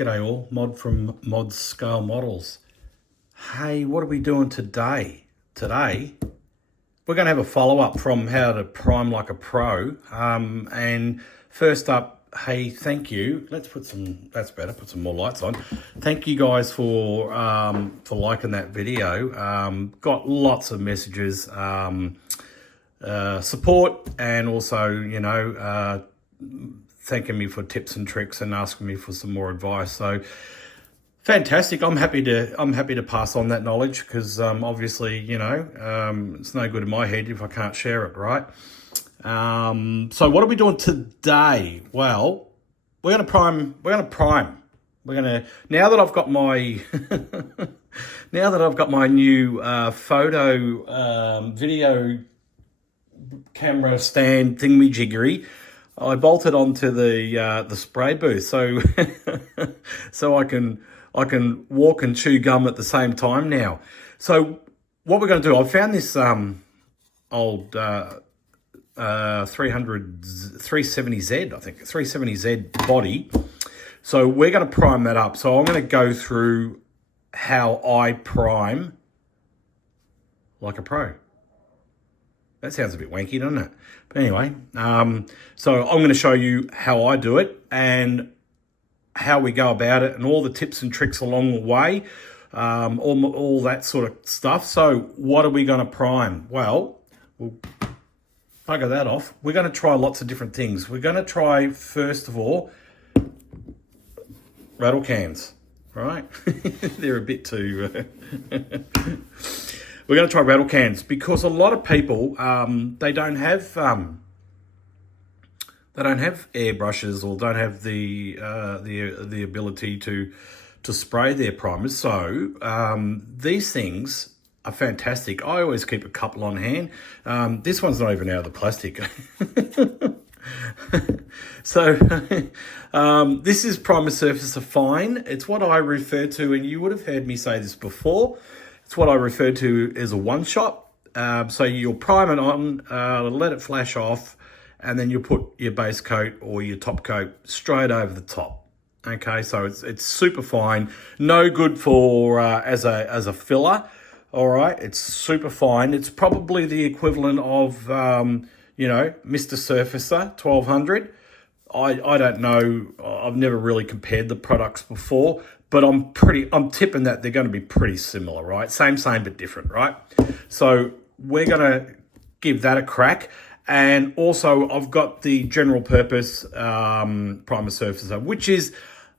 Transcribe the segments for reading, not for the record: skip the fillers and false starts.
G'day all, Mod from Mod Scale Models. Hey, what are we doing today? Today, we're going to have a follow-up from how to prime like a pro. And first up, hey, thank you. Let's put some, that's better, put some more lights on. Thank you guys for liking that video. Got lots of messages, support, and also, thanking me for tips and tricks and asking me for some more advice. So fantastic. I'm happy to pass on that knowledge because obviously, it's no good in my head if I can't share it, right? So what are we doing today? Well, we're gonna prime. Now that I've got my new photo video camera stand thingy-jiggery, I bolted onto the spray booth so so I can walk and chew gum at the same time now. So what we're going to do, I found this old 370Z, I think 370Z body. So we're going to prime that up. So I'm going to go through how I prime like a pro. That sounds a bit wanky, doesn't it? But anyway, so I'm going to show you how I do it and how we go about it and all the tips and tricks along the way, all that sort of stuff. So what are we going to prime? Well, we'll bugger that off. We're going to try lots of different things. We're going to try, first of all, rattle cans, right? They're a bit too... We're going to try rattle cans because a lot of people they don't have airbrushes or don't have the ability to spray their primers. So these things are fantastic. I always keep a couple on hand. This one's not even out of the plastic. So this is Primer Surfacer Fine. It's what I refer to, and you would have heard me say this before. It's what I refer to as a one-shot. So you'll prime it on, let it flash off, and then you'll put your base coat or your top coat straight over the top. Okay, so it's super fine. No good for as a filler. All right, it's super fine. It's probably the equivalent of Mr. Surfacer 1200. I don't know. I've never really compared the products before, but I'm tipping that they're going to be pretty similar, right? Same, but different, right? So we're going to give that a crack. And also I've got the general purpose primer surfacer, which is,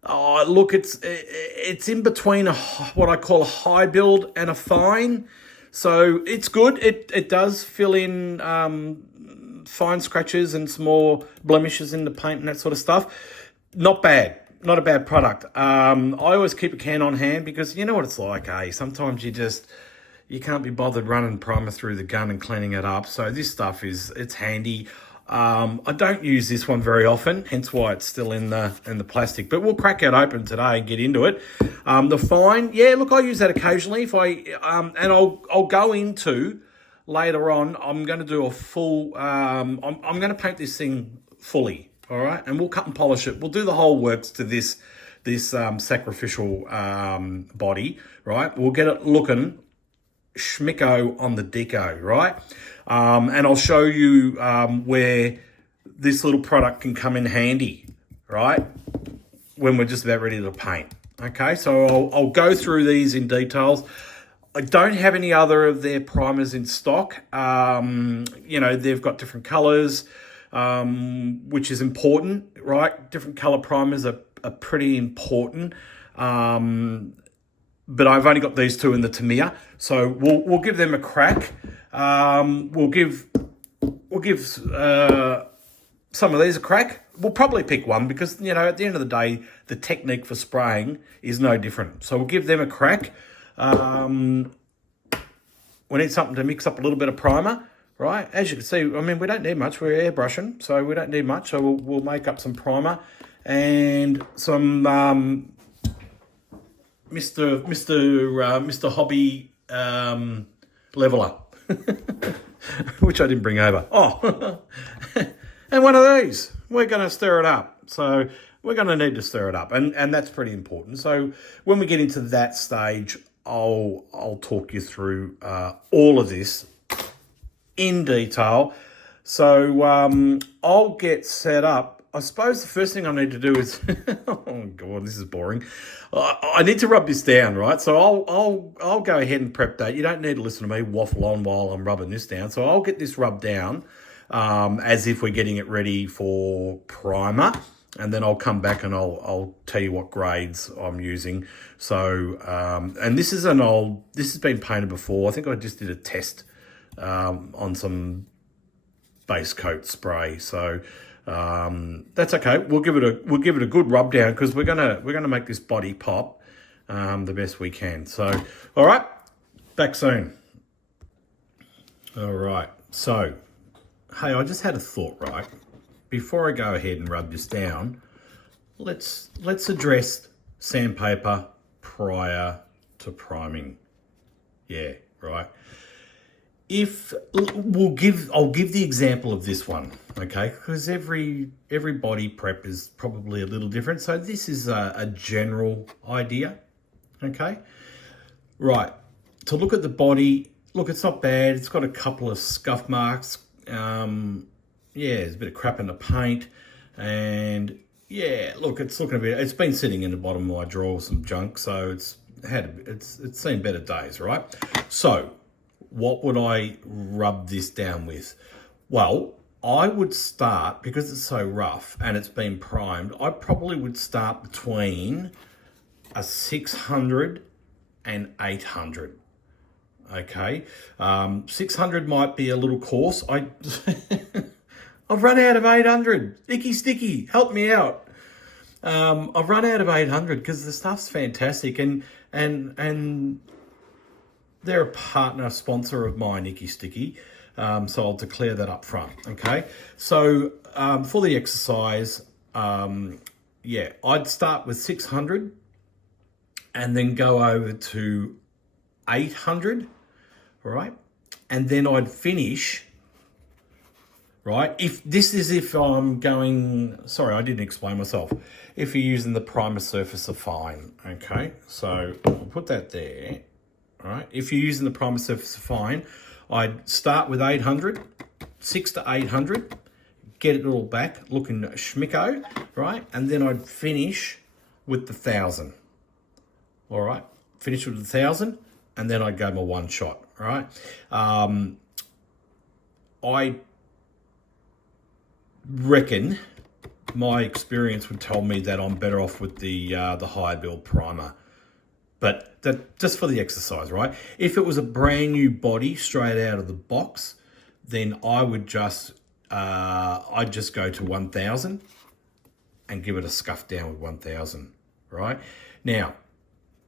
look, it's in between what I call a high build and a fine. So it's good. It does fill in fine scratches and small blemishes in the paint and that sort of stuff. Not bad. Not a bad product. I always keep a can on hand because you know what it's like, eh? Sometimes you can't be bothered running primer through the gun and cleaning it up. So this stuff it's handy. I don't use this one very often, hence why it's still in the plastic. But we'll crack it open today and get into it. The fine, yeah, look, I use that occasionally. If and I'll go into later on. I'm going to do a full. I'm going to paint this thing fully. All right, and we'll cut and polish it. We'll do the whole works to this sacrificial body, right? We'll get it looking schmicko on the deco, right? And I'll show you where this little product can come in handy, right? When we're just about ready to paint. Okay, so I'll go through these in details. I don't have any other of their primers in stock. They've got different colors. Which is important, right? Different color primers are pretty important. But I've only got these two in the Tamiya, so we'll give them a crack. We'll give some of these a crack. We'll probably pick one because at the end of the day, the technique for spraying is no different. So we'll give them a crack. We need something to mix up a little bit of primer. Right, as you can see, I mean, we don't need much. We're airbrushing, so we don't need much. So we'll make up some primer and some Mr. Hobby leveler, which I didn't bring over. Oh, and one of these. We're going to stir it up. So we're going to need to stir it up, and that's pretty important. So when we get into that stage, I'll talk you through all of this in detail. So I'll get set up. I suppose the first thing I need to do is, oh God, this is boring. I need to rub this down, right? So I'll go ahead and prep that. You don't need to listen to me waffle on while I'm rubbing this down. So I'll get this rubbed down as if we're getting it ready for primer. And then I'll come back and I'll tell you what grades I'm using. So, and this has been painted before. I think I just did a test on some base coat spray. So that's okay. We'll give it a good rub down because we're gonna make this body pop the best we can. So, all right, back soon. All right. So, hey, I just had a thought, right? Before I go ahead and rub this down, let's address sandpaper prior to priming. Yeah, right. I'll give the example of this one, okay? Because every body prep is probably a little different. So this is a general idea, okay? Right. To look at the body, look, it's not bad. It's got a couple of scuff marks. Yeah, there's a bit of crap in the paint, and yeah, look, it's looking a bit. It's been sitting in the bottom of my drawer, some junk, so it's seen better days, right? So, what would I rub this down with? Well, I would start, because it's so rough and it's been primed, I probably would start between a 600 and 800. Okay, 600 might be a little coarse. I've run out of 800. Icky Sticky, help me out. I've run out of 800 because the stuff's fantastic, and they're a partner sponsor of mine, Icky Sticky. So I'll declare that up front. Okay. So for the exercise, yeah, I'd start with 600 and then go over to 800. All right, and then I'd finish. Right, if I'm going, sorry, I didn't explain myself. If you're using the primer surface of fine, okay, so I'll put that there. All right, if you're using the primer surface of fine, I'd start with 800, 6 to 800, get it all back looking schmicko, right, and then I'd finish with the 1,000. All right, finish with the 1,000, and then I'd go my one shot. All right, I reckon my experience would tell me that I'm better off with the high build primer, but that just for the exercise, right? If it was a brand new body straight out of the box, then I would just I'd just go to 1,000 and give it a scuff down with 1,000, right? Now,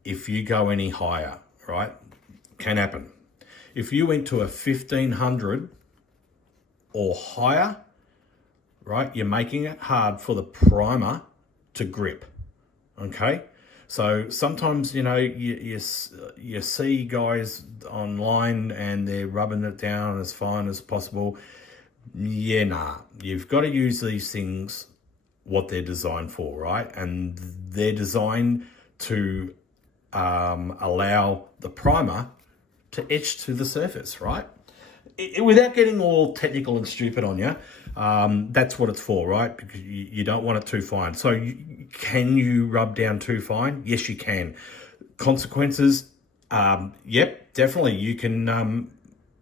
if you go any higher, right, can happen. If you went to a 1,500 or higher, right, you're making it hard for the primer to grip, okay? So sometimes, you know, you see guys online and they're rubbing it down as fine as possible. Yeah, nah, you've got to use these things what they're designed for, right? And they're designed to allow the primer to etch to the surface, right? Without getting all technical and stupid on you, that's what it's for, right? Because you don't want it too fine. So can you rub down too fine? Yes, you can. Consequences, yep, definitely. You can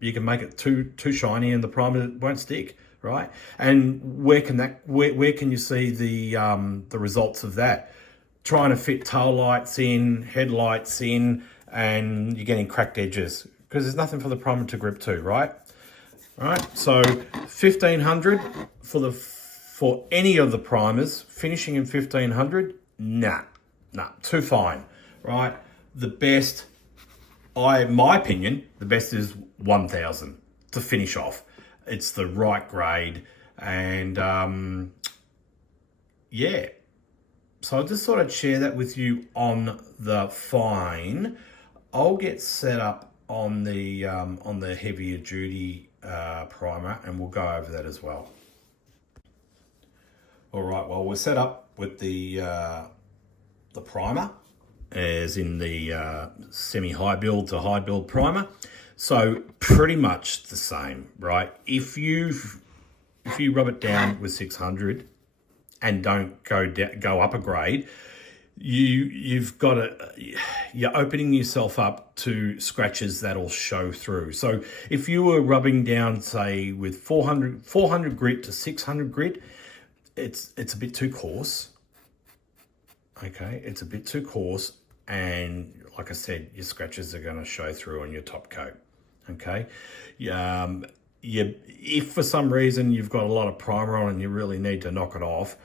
make it too shiny and the primer won't stick, right? And where can you see the results of that? Trying to fit tail lights in, headlights in, and you're getting cracked edges because there's nothing for the primer to grip to, right? All right, so 1,500 for any of the primers, finishing in 1,500, nah, too fine, right? The best, my opinion, the best is 1,000 to finish off. It's the right grade, and yeah. So I just thought I'd share that with you on the fine. I'll get set up on the heavier duty primer, and we'll go over that as well. All right, well, we're set up with the primer, as in the semi-high build to high build primer. So pretty much the same, right? If you rub it down with 600 and don't go up a grade, you've got you're opening yourself up to scratches that'll show through. So if you were rubbing down, say, with 400 grit to 600 grit, it's a bit too coarse. Okay, it's a bit too coarse, and like I said, your scratches are going to show through on your top coat. Okay, if for some reason you've got a lot of primer on and you really need to knock it off,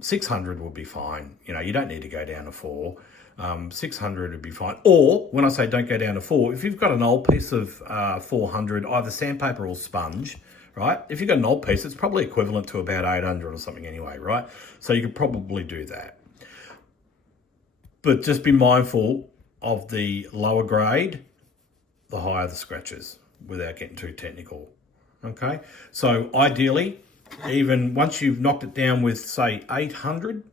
600 will be fine. You know, you don't need to go down to 4. 600 would be fine. Or when I say don't go down to 4, if you've got an old piece of 400, either sandpaper or sponge, right? If you've got an old piece, it's probably equivalent to about 800 or something anyway, right? So you could probably do that. But just be mindful of the lower grade, the higher the scratches, without getting too technical. Okay, so ideally, even once you've knocked it down with, say, 800,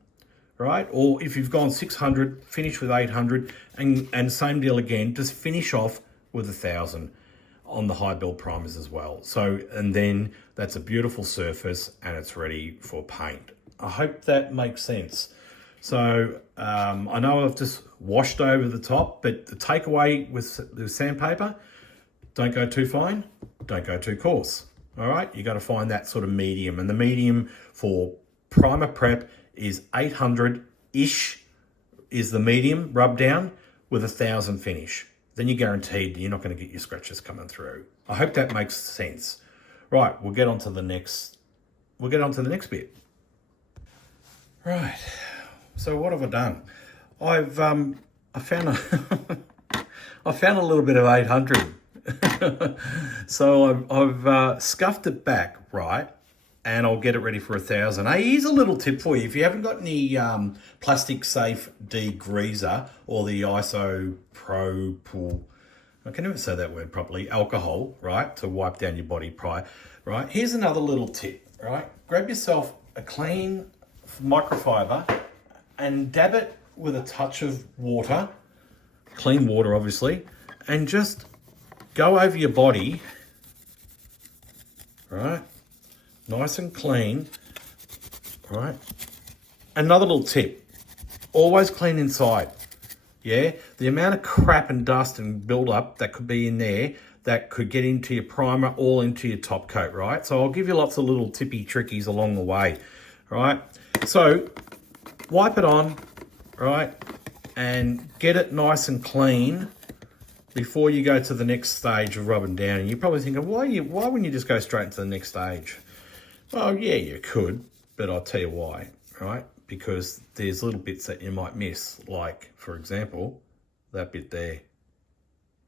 right? Or if you've gone 600, finish with 800, and same deal again, just finish off with 1,000 on the high build primers as well. So, and then that's a beautiful surface and it's ready for paint. I hope that makes sense. So I know I've just washed over the top, but the takeaway with sandpaper, don't go too fine, don't go too coarse. All right, you got to find that sort of medium, and the medium for primer prep is 800-ish is the medium rub down with 1,000 finish. Then you're guaranteed you're not going to get your scratches coming through. I hope that makes sense. Right, we'll get on to the next bit. Right. So what have I done? I found a little bit of 800. So I've scuffed it back, right, and I'll get it ready for 1,000. Hey, here's a little tip for you. If you haven't got any plastic safe degreaser or the isopropyl, I can never say that word properly, alcohol, right, to wipe down your body prior, right? Here's another little tip, right? Grab yourself a clean microfiber and dab it with a touch of water, clean water obviously, and just go over your body, right? Nice and clean, right? Another little tip, always clean inside, yeah? The amount of crap and dust and build-up that could be in there that could get into your primer, all into your top coat, right? So I'll give you lots of little tippy trickies along the way, right? So wipe it on, right? And get it nice and clean before you go to the next stage of rubbing down. And you're probably thinking, why wouldn't you just go straight into the next stage? Well, yeah, you could, but I'll tell you why, right? Because there's little bits that you might miss, like, for example, that bit there.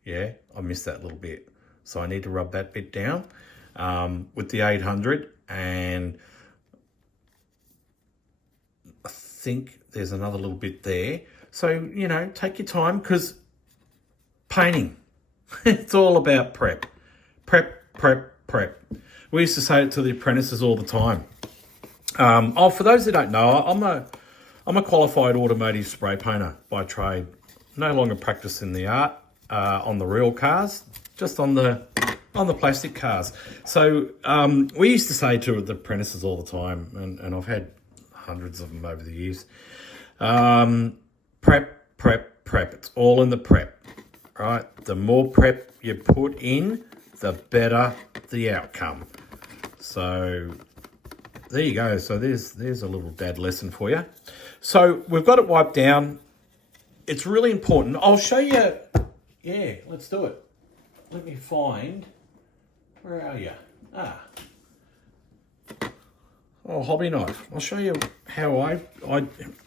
Yeah, I missed that little bit. So I need to rub that bit down with the 800, and I think there's another little bit there. So, you know, take your time, because painting, it's all about prep. Prep. We used to say it to the apprentices all the time. For those that don't know, I'm a qualified automotive spray painter by trade. No longer practicing the art on the real cars, just on the plastic cars. So we used to say to the apprentices all the time, and I've had hundreds of them over the years, prep. It's all in the prep, right? The more prep you put in, the better the outcome. So there you go. So there's a little dad lesson for you. So we've got it wiped down. It's really important. I'll show you. Yeah, let's do it. Let me find. Where are you? Oh, hobby knife. I'll show you how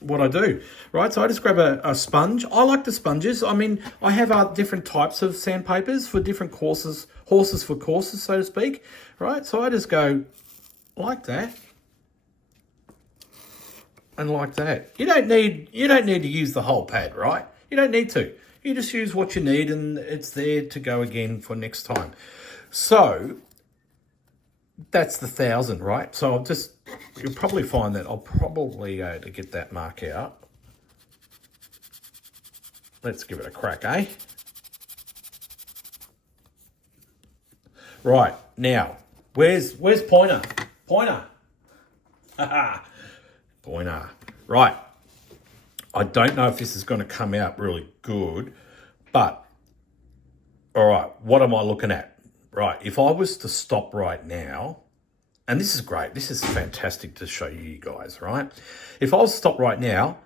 what I do. Right, so I just grab a sponge. I like the sponges. I mean, I have different types of sandpapers for different courses, horses for courses, so to speak. Right, so I just go like that and like that. You don't need to use the whole pad, right? You don't need to. You just use what you need, and it's there to go again for next time. So that's the 1,000, right? So you'll probably find that I'll probably go to get that mark out. Let's give it a crack, eh? Right, now, where's Pointer? Pointer. Pointer. Right. I don't know if this is going to come out really good, but all right, what am I looking at? Right, if I was to stop right now, and this is great, this is fantastic to show you guys, right? If I was to stop right now,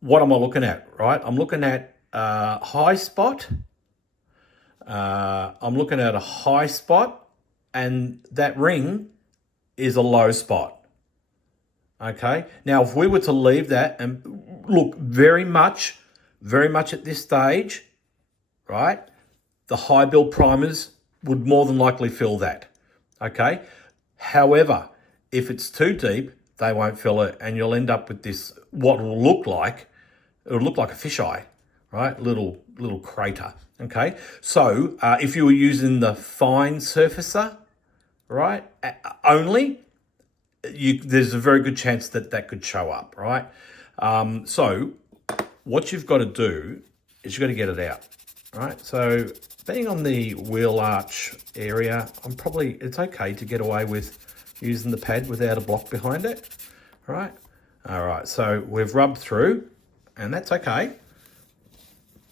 what am I looking at, right? I'm looking at a high spot. I'm looking at a high spot, and that ring is a low spot. Okay, now if we were to leave that and look very much at this stage, right, the high build primers would more than likely fill that. Okay, however, if it's too deep, they won't fill it, and you'll end up with this, what will look like, it'll look like a fisheye, right? Little crater. Okay, so if you were using the fine surfacer, right, only, there's a very good chance that that could show up, right? So what you've got to do is you've got to get it out, right? So being on the wheel arch area, it's okay to get away with using the pad without a block behind it, right? All right, so we've rubbed through, and that's okay.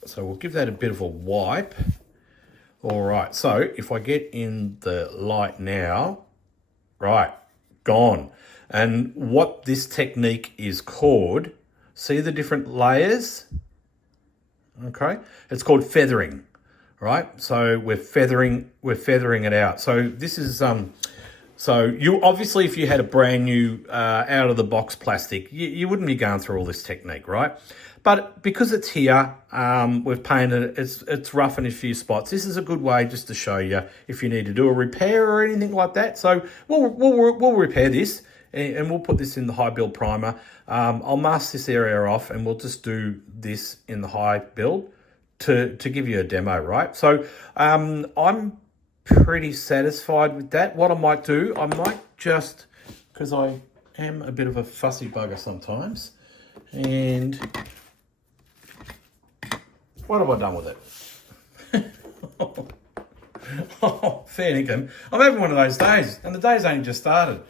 So we'll give that a bit of a wipe. All right, so if I get in the light now, right, gone. And what this technique is called, see the different layers? Okay, it's called feathering, right? So we're feathering it out. So this is so you obviously, if you had a brand new out of the box plastic, you wouldn't be going through all this technique, right? But because it's here, we've painted it, it's rough in a few spots. This is a good way just to show you if you need to do a repair or anything like that. So we'll repair this, and we'll put this in the high build primer. I'll mask this area off, and we'll just do this in the high build to give you a demo, right? So I'm pretty satisfied with that. What I might do, I might just, because I am a bit of a fussy bugger sometimes, and what have I done with it? Oh, fair dinkum. I'm having one of those days, and the day's only just started.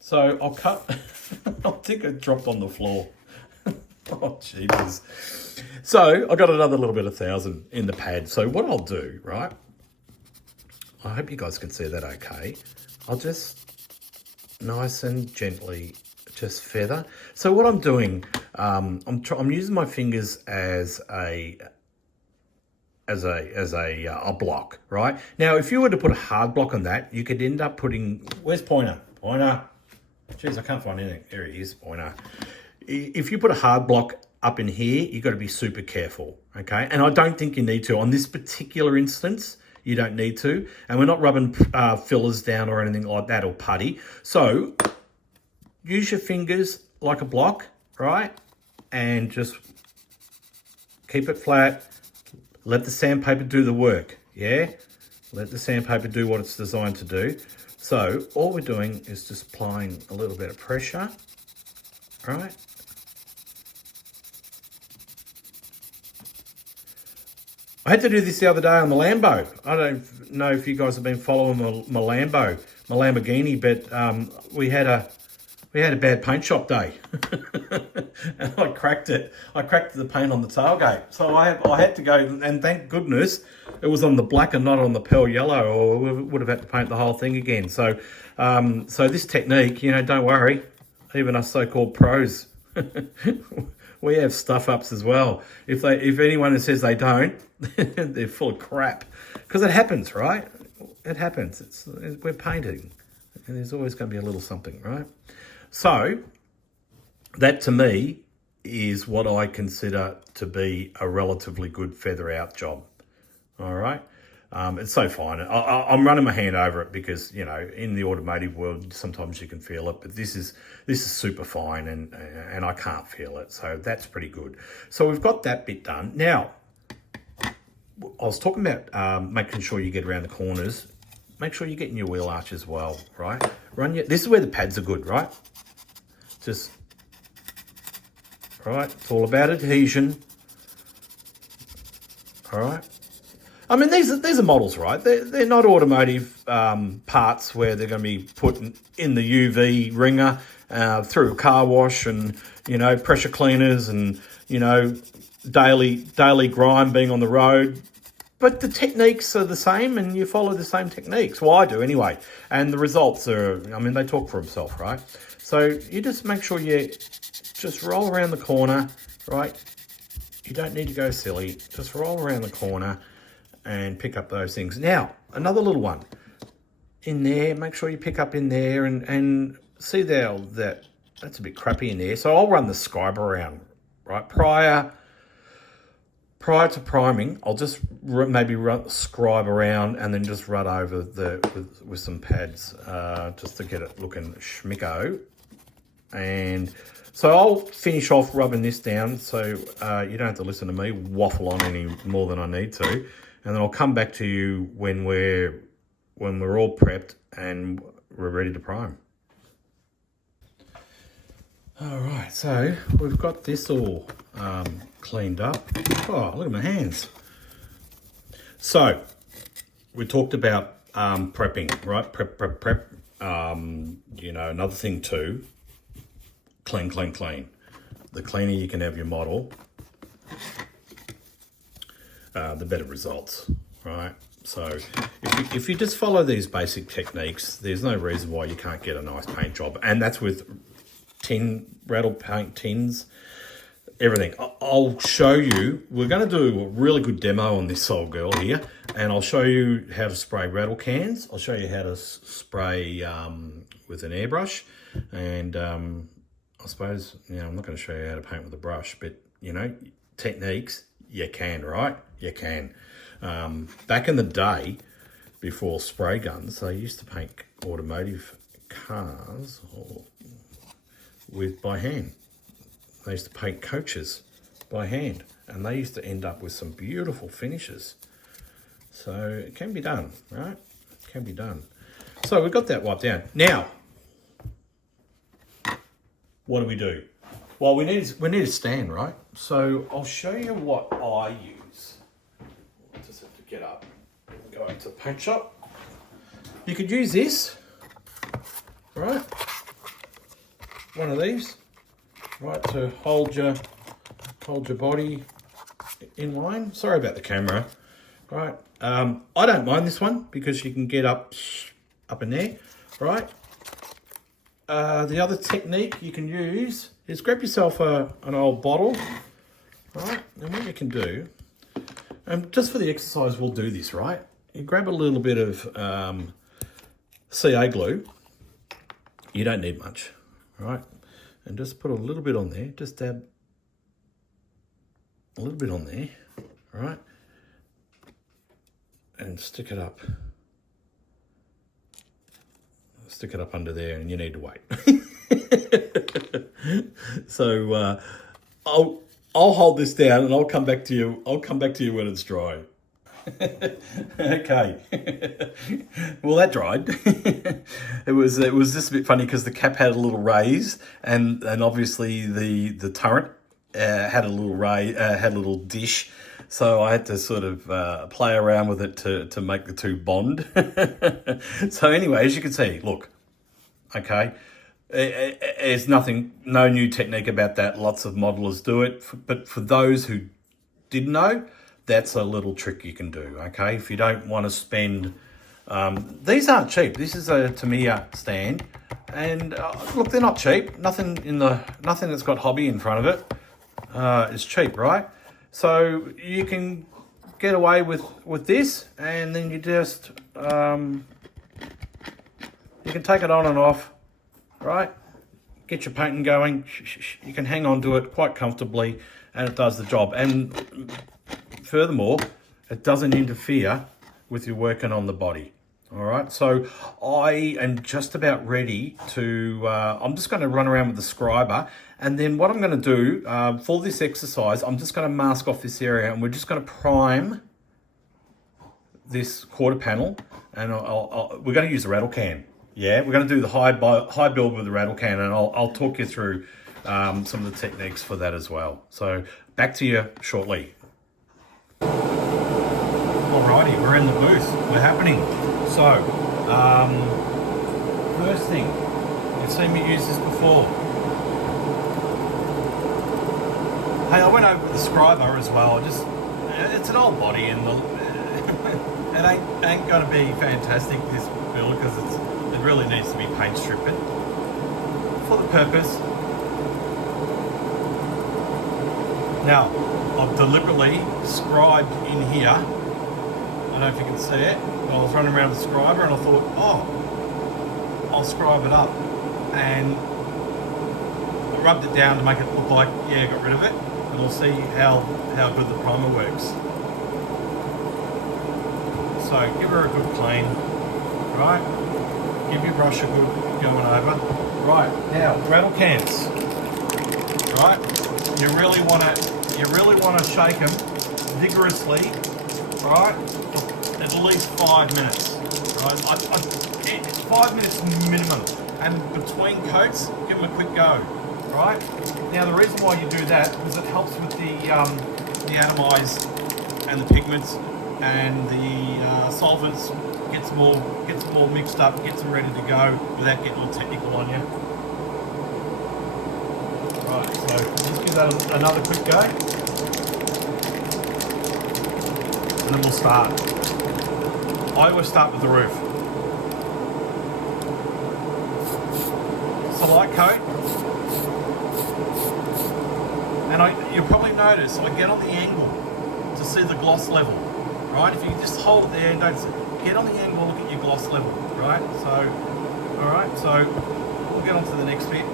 So I'll cut. I think it dropped on the floor. Oh, jeepers. So I got another little bit of 1,000 in the pad. So what I'll do, right? I hope you guys can see that okay. I'll just nice and gently just feather. So what I'm doing, I'm using my fingers as a block, right? Now, if you were to put a hard block on that, you could end up putting, where's Pointer? Pointer. Jeez, I can't find anything. There he is, Pointer. If you put a hard block up in here, you've got to be super careful, okay? And I don't think you need to. On this particular instance, you don't need to. And we're not rubbing fillers down or anything like that, or putty. So use your fingers like a block, right? And just keep it flat. Let the sandpaper do the work, yeah? Let the sandpaper do what it's designed to do. So all we're doing is just applying a little bit of pressure, right? I had to do this the other day on the Lambo. I don't know if you guys have been following my Lamborghini, but we had a bad paint shop day, and I cracked it. I cracked the paint on the tailgate, so I had to go, and thank goodness it was on the black and not on the pearl yellow, or we would have had to paint the whole thing again. So, so this technique, don't worry, even us so-called pros, we have stuff ups as well. If anyone says they don't, they're full of crap, because it happens, right? It happens. We're painting, and there's always going to be a little something, right? So that to me is what I consider to be a relatively good feather out job. All right. It's so fine. I'm running my hand over it because, in the automotive world, sometimes you can feel it, but this is super fine, and I can't feel it. So that's pretty good. So we've got that bit done. Now, I was talking about making sure you get around the corners. make sure you're getting your wheel arch as well, right? This is where the pads are good, right? Just, right, it's all about adhesion. All right. I mean, these are models, right? They're not automotive parts where they're going to be put in the UV ringer through a car wash and, you know, pressure cleaners and, you know, daily grime being on the road. But the techniques are the same and you follow the same techniques. Well, I do anyway. And the results are, I mean, they talk for themselves, right? So you just make sure you just roll around the corner, right? You don't need to go silly. Just roll around the corner and pick up those things. Now, another little one. In there, make sure you pick up in there and see there that's a bit crappy in there. So I'll run the scribe around, right? Prior to priming, I'll just maybe run the scribe around and then just run over with some pads just to get it looking schmicko. And so I'll finish off rubbing this down so you don't have to listen to me waffle on any more than I need to. And then I'll come back to you when we're all prepped and we're ready to prime. All right, so we've got this all cleaned up. Oh, look at my hands. So we talked about prepping, right? Prep. You know, another thing too, clean. The cleaner you can have your model, the better results, right? So if you just follow these basic techniques, there's no reason why you can't get a nice paint job. And that's with rattle paint tins, everything. I'll show you, we're going to do a really good demo on this old girl here, and I'll show you how to spray rattle cans. I'll show you how to spray with an airbrush, and I suppose, you know, I'm not going to show you how to paint with a brush, but, you know, techniques, you can, right? You can. Back in the day, before spray guns, they used to paint automotive cars by hand. They used to paint coaches by hand, and they used to end up with some beautiful finishes. So it can be done, right? It can be done. So we've got that wiped down. Now, what do? Well, we need a stand, right? So I'll show you what I use. I'll just have to get up and go into the paint shop. You could use this, right? One of these, right, to hold your body in line. Sorry about the camera, right? I don't mind this one because you can get up in there, right? The other technique you can use is grab yourself an old bottle, right? And what you can do, and just for the exercise, we'll do this, right? You grab a little bit of CA glue. You don't need much, right? And just put a little bit on there. Just dab a little bit on there, right? And stick it up. Stick it up under there, and you need to wait. So I'll hold this down, and I'll come back to you. I'll come back to you when it's dry. Okay. Well, that dried. It was just a bit funny because the cap had a little raise, and obviously the turret had a little dish. So I had to sort of play around with it to make the two bond. So anyway, as you can see, look, okay, there's no new technique about that. Lots of modelers do it. But for those who didn't know, that's a little trick you can do, okay? If you don't want to spend, these aren't cheap. This is a Tamiya stand. And look, they're not cheap. Nothing that's got hobby in front of it is cheap, right? So you can get away with this, and then you just you can take it on and off, right? Get your painting going. You can hang on to it quite comfortably, and it does the job. And furthermore, it doesn't interfere with you working on the body. All right, so I am just about ready to, I'm just going to run around with the scriber, and then what I'm going to do for this exercise, I'm just going to mask off this area, and we're just going to prime this quarter panel, and we're going to use the rattle can. Yeah, we're going to do the high build with the rattle can, and I'll talk you through some of the techniques for that as well. So back to you shortly. Alrighty, we're in the booth. We're happening. So, first thing, you've seen me use this before. Hey, I went over with the scriber as well. It's an old body, and it ain't going to be fantastic, this build, because it really needs to be paint stripping for the purpose. Now, I've deliberately scribed in here. I don't know if you can see it. I was running around with the scriber and I thought, oh, I'll scribe it up. And I rubbed it down to make it look like, yeah, got rid of it. And we'll see how good the primer works. So give her a good clean, right? Give your brush a good going over. Right, now rattle cans, right? You really want to shake them vigorously, right? At least 5 minutes, right? 5 minutes minimum, and between coats, give them a quick go, right? Now the reason why you do that is it helps with the atomize and the pigments and the solvents. Gets them all mixed up, gets them ready to go without getting all technical on you. Right, so let's give that another quick go, and then we'll start. I always start with the roof. It's a light coat, and you'll probably notice I get on the angle to see the gloss level, right? If you just hold it there and don't get on the angle, look at your gloss level, right? So, all right, so we'll get on to the next bit.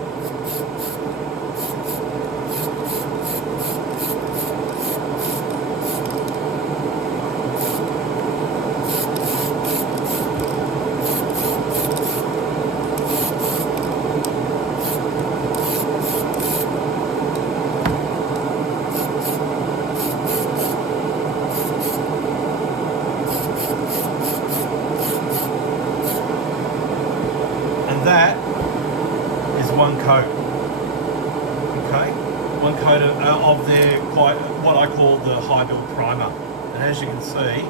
That is one coat, okay? One coat of their, what I call the high build primer. And as you can see,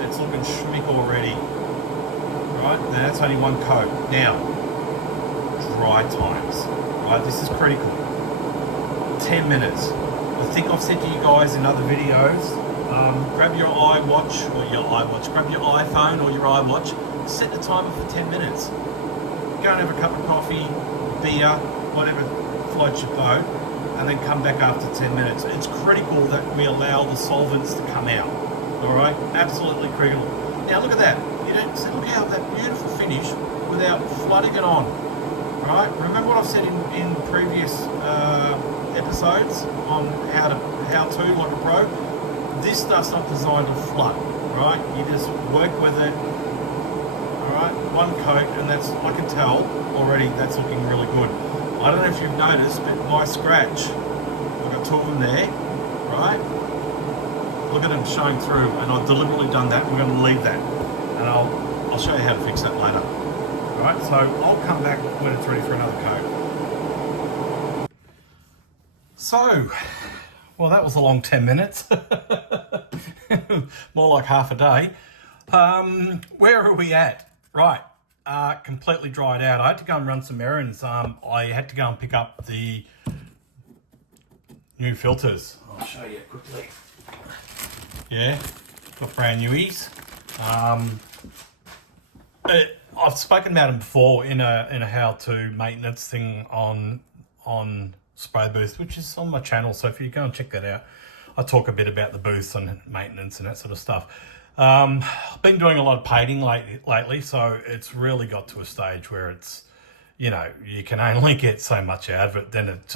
it's looking schmick already, right? Now that's only one coat. Now, dry times, right? This is critical. 10 minutes. I think I've said to you guys in other videos, grab your grab your iPhone or your iWatch, set the timer for 10 minutes. Go and have a cup of coffee, beer, whatever floats your boat, and then come back after 10 minutes. It's critical that we allow the solvents to come out. All right, absolutely critical. Now look at that. Look how that beautiful finish without flooding it on. All right. Remember what I've said in previous episodes on how to like a pro. This stuff's not designed to flood. Right. You just work with it. Right, one coat, and that's, I can tell already that's looking really good. I don't know if you've noticed, but my scratch, I've got two of them there, right? Look at them showing through, and I've deliberately done that. We're going to leave that, and I'll show you how to fix that later. All right, so I'll come back when it's ready for another coat. So, well, that was a long 10 minutes. More like half a day. Where are we at? Right, completely dried out. I had to go and run some errands. I had to go and pick up the new filters. I'll show you quickly. Yeah, got brand newies. I've spoken about them before in a how-to maintenance thing on Spray Booth, which is on my channel. So if you go and check that out, I talk a bit about the booths and maintenance and that sort of stuff. I've been doing a lot of painting lately, so it's really got to a stage where it's, you can only get so much out of it, then it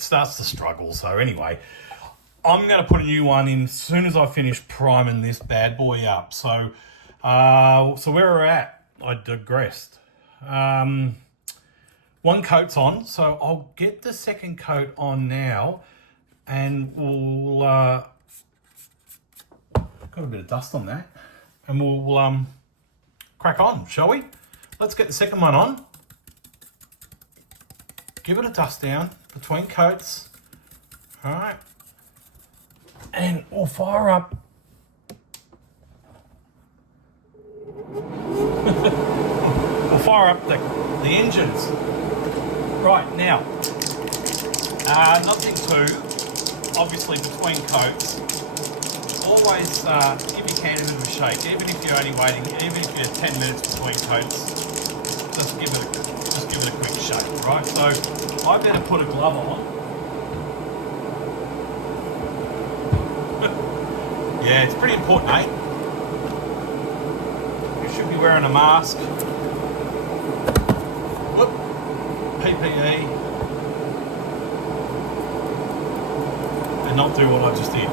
starts to struggle. So anyway, I'm going to put a new one in as soon as I finish priming this bad boy up. So where we're at, I digressed. One coat's on, so I'll get the second coat on now, and we'll got a bit of dust on that. and we'll crack on, shall we? Let's get the second one on. Give it a dust down between coats. All right. And we'll fire up. We'll fire up the engines. Right, now, nothing too, obviously between coats, always give your can a bit of a shake, even if you're only waiting, even if you're 10 minutes between coats, just give it a quick shake, right? So I better put a glove on. Yeah, it's pretty important, eh? You should be wearing a mask. Whoop. PPE. And not do what I just did.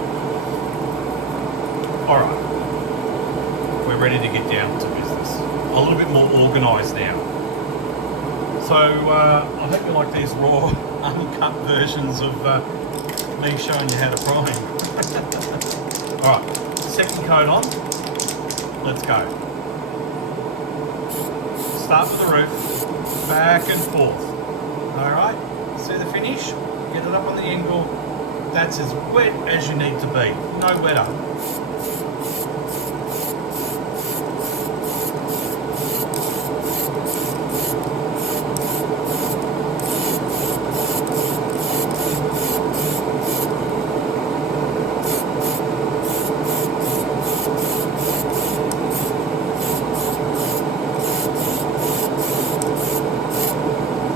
Alright. We're ready to get down to business. A little bit more organised now. So, I hope you like these raw, uncut versions of me showing you how to prime. Alright, second coat on. Let's go. Start with the roof, back and forth. Alright, see the finish? Get it up on the angle. That's as wet as you need to be, no wetter.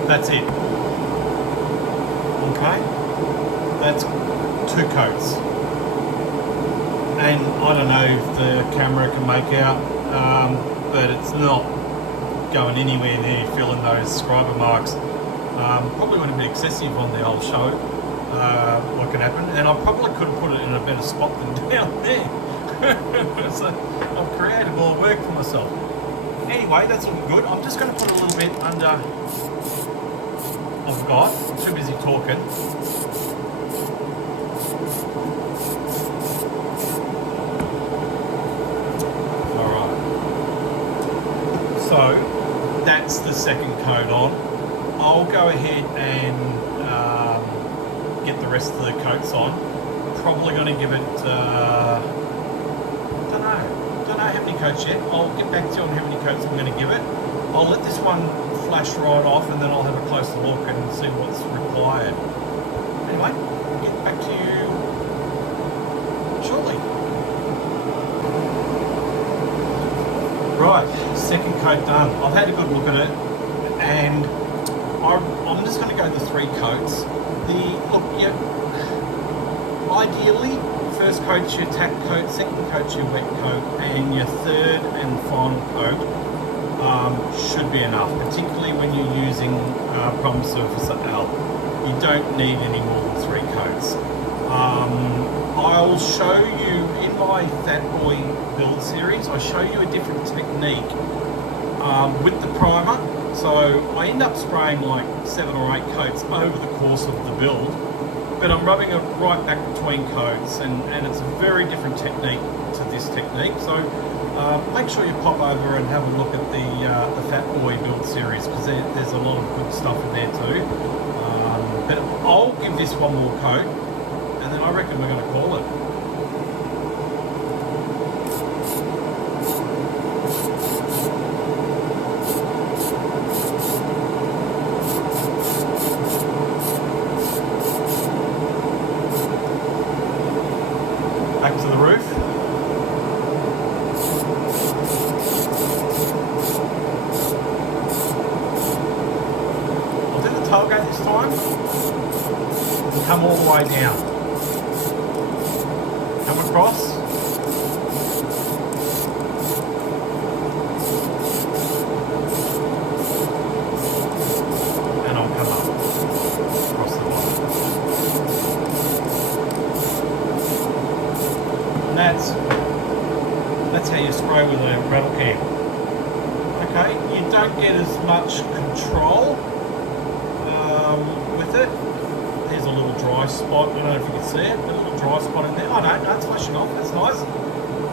That's it. Okay, that's 2 coats. And I don't know if the camera can make out, but it's not going anywhere near filling those scriber marks. Probably would have been excessive on the old show, what could happen. And I probably could have put it in a better spot than down there. So I've created more work for myself. Anyway, that's all good. I'm just going to put a little bit under. I forgot, I'm too busy talking. Alright. So, that's the second coat on. I'll go ahead and get the rest of the coats on. Probably going to give it, don't know how many coats yet. I'll get back to you on how many coats I'm going to give it. I'll let this one flash right off and then I'll have a closer look and see what's required. Anyway, get back to you shortly. Right, second coat done. I've had a good look at it and I'm just going to go the 3 coats. Ideally, first coat's your tack coat, second coat's your wet coat, and your third and final coat should be enough, particularly when you're using Problem Surfacer L. You don't need any more than 3 coats. I'll show you in my Fat Boy build series, I show you a different technique with the primer. So I end up spraying like 7 or 8 coats over the course of the build, but I'm rubbing it right back between coats, and it's a very different technique to this technique. So make sure you pop over and have a look at the Fat Boy build series, because there's a lot of good stuff in there too. But I'll give this one more coat, and then I reckon we're going to call it. Back to the roof. I'll do the tailgate this time and come all the way down. Come across. And I'll come up across the bottom. And that's how you spray with a rattle can. Okay, you don't get as much control with it. There's a little dry spot. I don't know if you can see it, but a little dry spot in there. Oh no, it's flashing off. That's nice. I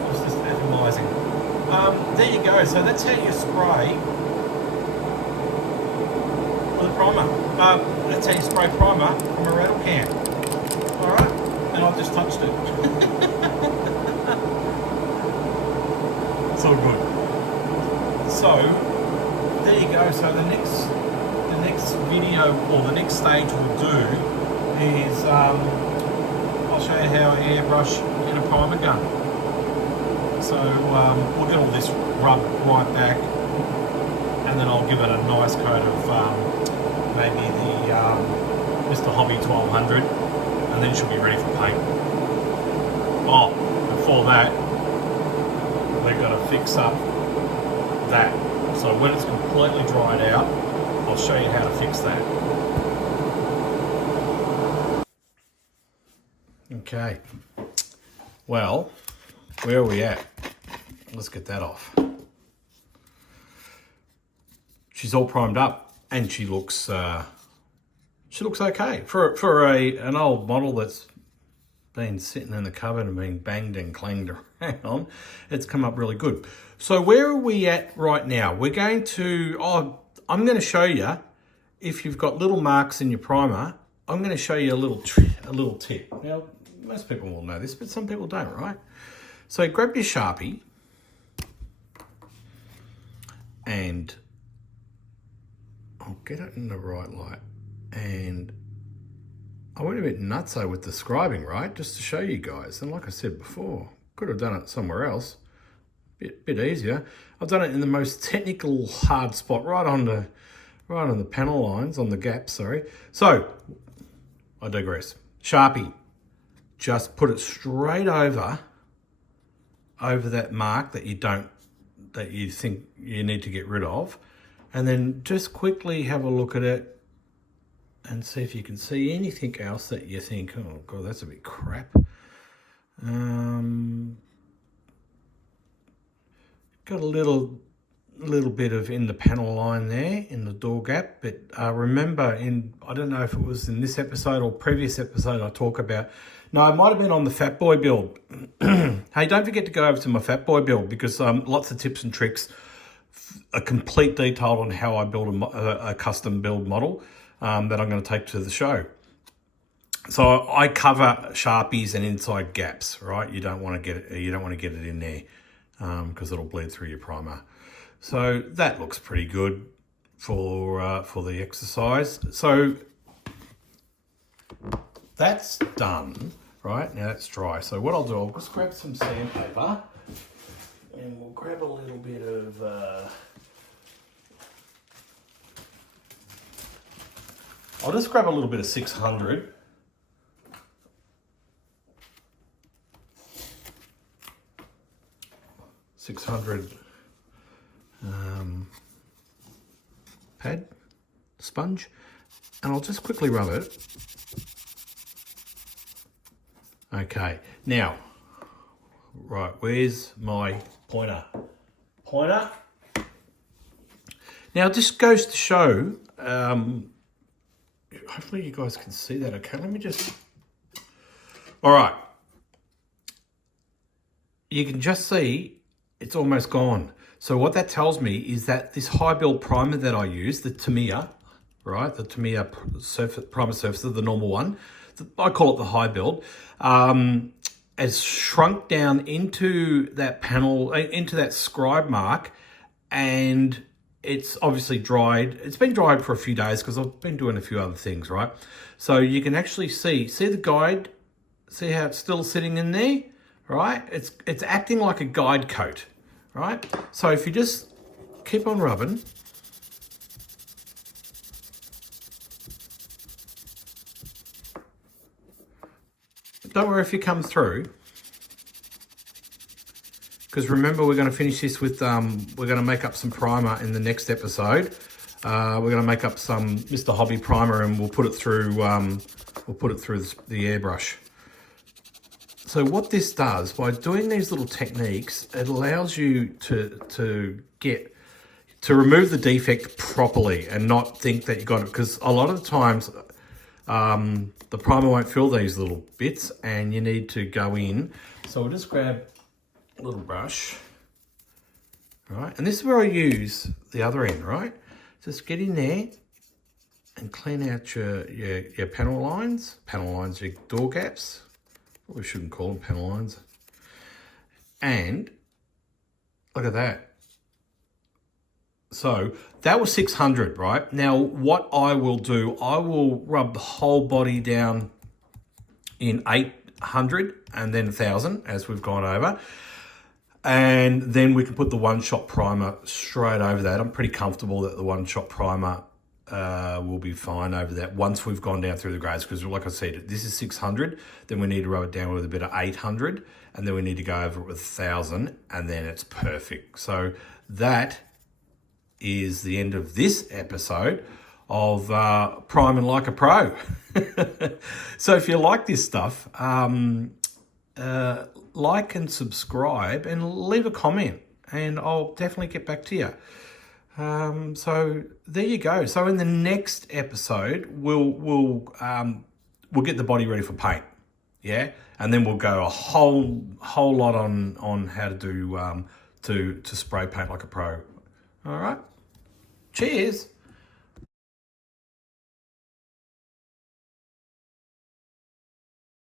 was just atomizing. There you go. So that's how you spray with a primer. That's how you spray primer from a rattle can. All right, and I've just touched it. It's all good. So there you go. So the next video, or the next stage we'll do is I'll show you how I airbrush in a primer gun. So we'll get all this rubbed right back, and then I'll give it a nice coat of maybe the Mr. Hobby 1200, and then she'll be ready for paint. Oh, before that, we've got to fix up that. So when it's completely dried out, I'll show you how to fix that. Okay, well, where are we at? Let's get that off. She's all primed up, and she looks okay for an old model that's been sitting in the cupboard and being banged and clanged around. It's come up really good. So where are we at right now? We're going to, I'm going to show you, if you've got little marks in your primer, I'm going to show you a little tip. Now, most people will know this, but some people don't, right? So grab your Sharpie and I'll get it in the right light. And I went a bit nutso with describing, right? Just to show you guys. And like I said before, could have done it somewhere else. Bit easier. I've done it in the most technical hard spot, right on the panel lines, on the gaps, sorry. So, I digress. Sharpie, just put it straight over that mark that you think you need to get rid of, and then just quickly have a look at it and see if you can see anything else that you think, oh god, that's a bit crap. Got a little bit of in the panel line there, in the door gap, but remember, I don't know if it was in this episode or previous episode I talk about, no, it might have been on the Fat Boy build. Hey, don't forget to go over to my Fat Boy build, because lots of tips and tricks, a complete detail on how I build a custom build model that I'm going to take to the show. So I cover Sharpies and inside gaps, right? You don't want to get it in there because it'll bleed through your primer. So that looks pretty good for the exercise. So that's done, right? Now that's dry. So what I'll do, I'll just grab some sandpaper, and we'll grab a little bit of, I'll just grab a little bit of 600. Pad, sponge, and I'll just quickly rub it. Okay, now, right, where's my pointer? Now, this goes to show, hopefully you guys can see that, okay? Let me just, all right. You can just see it's almost gone. So what that tells me is that this high build primer that I use, the Tamiya, right? The Tamiya primer surface, the normal one, I call it the high build, has shrunk down into that panel, into that scribe mark, and it's obviously dried. It's been dried for a few days because I've been doing a few other things, right? So you can actually see the guide, see how it's still sitting in there, right? It's acting like a guide coat, right? So if you just keep on rubbing, don't worry if you come through, because remember, we're going to finish this with, we're going to make up some primer in the next episode. We're going to make up some Mr. Hobby primer, and we'll put it through, the airbrush. So what this does, by doing these little techniques, it allows you to remove the defect properly and not think that you got it, because a lot of the times the primer won't fill these little bits and you need to go in. So we'll just grab a little brush right? And this is where I use the other end, right? Just get in there and clean out your panel lines, your door gaps. We shouldn't call them panel lines. And look at that. So that was 600, right? Now what I will do, I will rub the whole body down in 800 and then 1000 as we've gone over. And then we can put the one-shot primer straight over that. I'm pretty comfortable that the one-shot primer will be fine over that once we've gone down through the grades, because like I said, this is 600, then we need to rub it down with a bit of 800, and then we need to go over it with 1000, and then it's perfect. So that is the end of this episode of Priming Like a Pro. So if you like this stuff, like and subscribe and leave a comment, and I'll definitely get back to you. So there you go. So in the next episode, we'll get the body ready for paint, yeah, and then we'll go a whole lot on how to do to spray paint like a pro. All right, cheers.